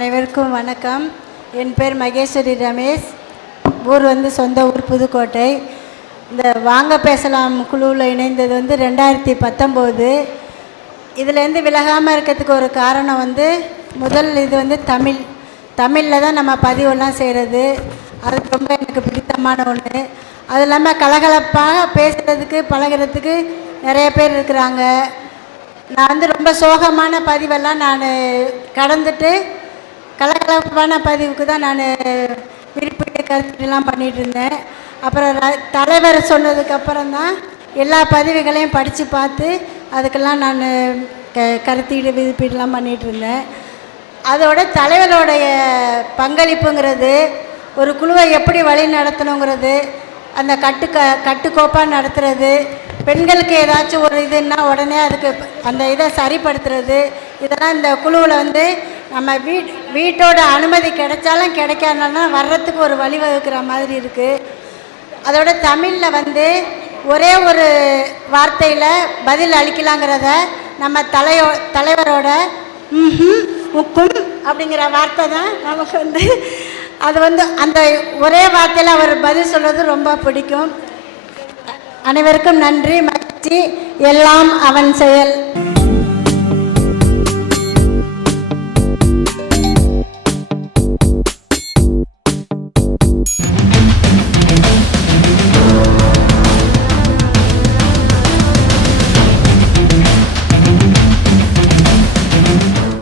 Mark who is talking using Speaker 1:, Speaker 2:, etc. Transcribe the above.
Speaker 1: அனைவருக்கும் வணக்கம். என் பேர் மகேஸ்வரி ரமேஷ். ஊர் வந்து சொந்த ஊர் புதுக்கோட்டை. இந்த வாங்க பேசலாம் குழுவில் இணைந்தது வந்து ரெண்டாயிரத்தி பத்தொம்போது. இதுலேருந்து விலகாமல் இருக்கிறதுக்கு ஒரு காரணம் வந்து முதல் இது வந்து தமிழ். தமிழில் தான் நம்ம பதிவெல்லாம் செய்கிறது அது ரொம்ப எனக்கு பிடித்தமான ஒன்று அது இல்லாமல் கலகலப்பாக பேசுகிறதுக்கு பழகுறதுக்கு நிறைய பேர் இருக்கிறாங்க. நான் வந்து ரொம்ப சோகமான பதிவெல்லாம் நான் கடந்துட்டு கலகலப்பான பதிவுக்கு தான் நான் விருப்பிட்டு கருத்துலாம் பண்ணிகிட்டு இருந்தேன் அப்புறம் தலைவர் சொன்னதுக்கப்புறம் தான் எல்லா பதிவுகளையும் படித்து பார்த்து அதுக்கெல்லாம் நான் க கருத்தீடு விதிப்பீடுலாம் பண்ணிகிட்டு இருந்தேன் அதோட தலைவரோடைய பங்களிப்புங்கிறது ஒரு குழுவை எப்படி வழி நடத்தணுங்கிறது அந்த கட்டு க கட்டுக்கோப்பாக நடத்துறது பெண்களுக்கு ஏதாச்சும் ஒரு இதுன்னா உடனே அதுக்கு அந்த இதை சரிப்படுத்துறது இதெல்லாம் இந்த குழுவில் வந்து நம்ம வீட் வீட்டோட அனுமதி கிடைச்சாலும் கிடைக்காதுன்னா வர்றதுக்கு ஒரு வழிவகுக்கிற மாதிரி இருக்குது அதோட தமிழில் வந்து ஒரே ஒரு வார்த்தையில் பதில் அளிக்கலாங்கிறத நம்ம தலையோ தலைவரோட ம்ஹும் உக்கும் அப்படிங்கிற வார்த்தை தான் நமக்கு வந்து அது வந்து அந்த ஒரே வார்த்தையில் அவர் பதில் சொல்கிறது ரொம்ப பிடிக்கும். அனைவருக்கும் நன்றி மகிழ்ச்சி. எல்லாம் அவன் செயல்.